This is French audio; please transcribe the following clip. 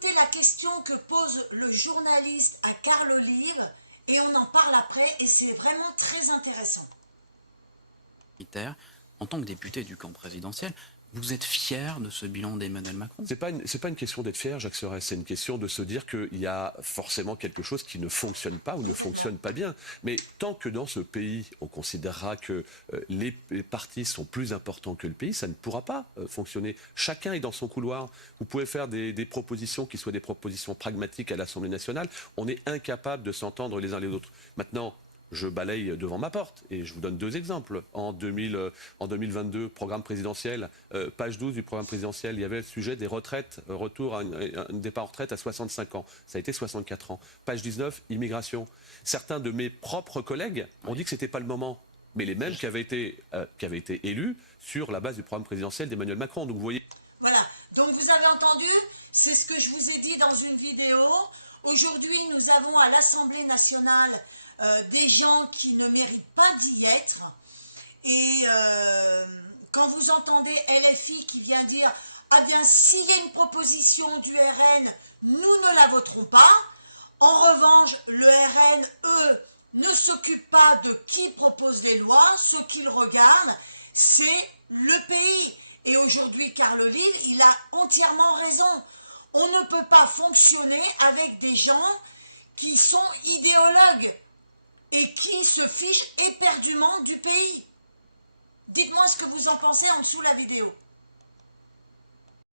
écouter la question que pose le journaliste à Carl Olive et on en parle après et c'est vraiment très intéressant. En tant que député du camp présidentiel, vous êtes fier de ce bilan d'Emmanuel Macron? C'est pas une question d'être fier, Jacques Sorel, c'est une question de se dire qu'il y a forcément quelque chose qui ne fonctionne pas ou ne fonctionne pas bien. Mais tant que dans ce pays, on considérera que les partis sont plus importants que le pays, ça ne pourra pas fonctionner. Chacun est dans son couloir. Vous pouvez faire des propositions qui soient des propositions pragmatiques à l'Assemblée nationale. On est incapable de s'entendre les uns les autres. Maintenant, je balaye devant ma porte et je vous donne deux exemples. En 2022, programme présidentiel, page 12 du programme présidentiel, il y avait le sujet des retraites, retour à un départ en retraite à 65 ans. Ça a été 64 ans. Page 19, immigration. Certains de mes propres collègues ont dit que ce n'était pas le moment. Mais les mêmes qui avaient été élus sur la base du programme présidentiel d'Emmanuel Macron. Donc vous voyez... Voilà, donc vous avez entendu, c'est ce que je vous ai dit dans une vidéo. Aujourd'hui, nous avons à l'Assemblée nationale des gens qui ne méritent pas d'y être. Et quand vous entendez LFI qui vient dire « Ah bien, s'il y a une proposition du RN, nous ne la voterons pas. En revanche, le RN, eux, ne s'occupe pas de qui propose les lois. Ce qu'ils regardent, c'est le pays. » Et aujourd'hui, Carl Olive, il a entièrement raison. On ne peut pas fonctionner avec des gens qui sont idéologues et qui se fichent éperdument du pays. Dites-moi ce que vous en pensez en dessous de la vidéo.